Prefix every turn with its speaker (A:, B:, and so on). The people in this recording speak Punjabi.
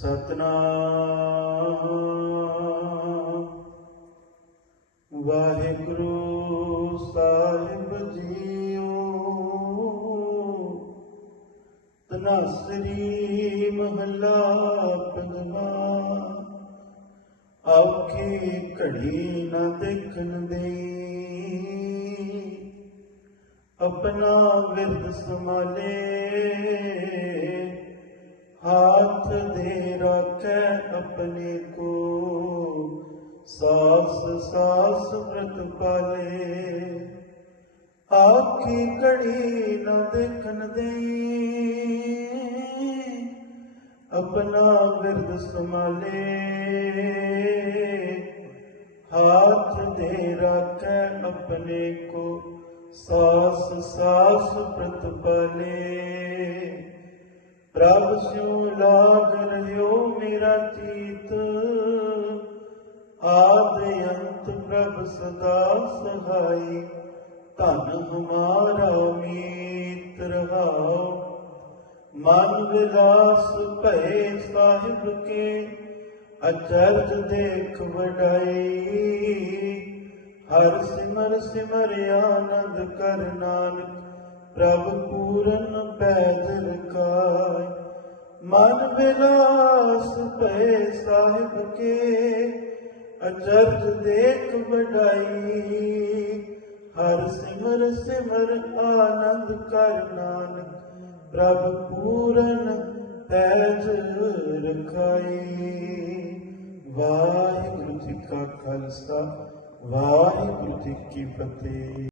A: ਸਤਨਾਮ। ਵਾਹਿਗੁਰੂ ਸਾਹਿਬ ਜੀਓ। ਤਨਾਸਰੀ ਮਹਲਾ ਪੰਜਵਾ। ਔਖੀ ਘੜੀ ਨਾ ਦੇਖਣ ਦੇ ਆਪਣਾ ਵਿਰਦ ਸੰਭਾਲੇ। ਹਾਥ ਦੇ ਰੱਖੈ ਆਪਣੇ ਕੋ ਸਾਸ ਸਾਸ ਪ੍ਰਤ ਪਾਲੇ। ਆਖੀ ਘੜੀ ਨਾ ਦੇਖਣ ਦੇ ਆਪਣਾ ਵਿਰਦ ਸੰਭਾਲੇ। ਹਾਥ ਦੇ ਰੱਖੈ ਆਪਣੇ ਕੋ ਸਾਸ ਸਾਸ ਪ੍ਰਤ ਪਾਲੇ। ਪ੍ਰਭ ਸਿਉ ਲਾਗ ਆਦ ਅੰਤ ਪ੍ਰਭ ਸਦਾ ਸਹਾਈ। ਧਨ ਹਮਾਰਾ ਮੀਤ ਰਹਾਓ। ਮਨ ਵਿਲਾਸ ਭਏ ਸਾਹਿਬ ਕੇ, ਅਚਰਜ ਦੇਖ ਵਡਾਈ। ਹਰ ਸਿਮਰ ਸਿਮਰ ਆਨੰਦ ਕਰ ਨਾਨਕ, ਪ੍ਰਭ ਪੂਰਨ ਪੈਜ ਰਖਾਇ ਮਨ ਵਿਲਾਸ ਭਏ ਸਾਹਿਬ ਕੇ ਅਚਰਜ ਦੇਖ ਵਡਾਈ, ਹਰ ਸਿਮਰ ਸਿਮਰ ਆਨੰਦ ਕਰ ਨਾਨਕ, ਪ੍ਰਭ ਪੂਰਨ ਪੈਜ ਰਖਾਈ। ਵਾਹਿਗੁਰੂ ਜੀ ਕਾ ਖਾਲਸਾ, ਵਾਹਿਗੁਰੂ ਜੀ ਕੀ ਫਤਿਹ।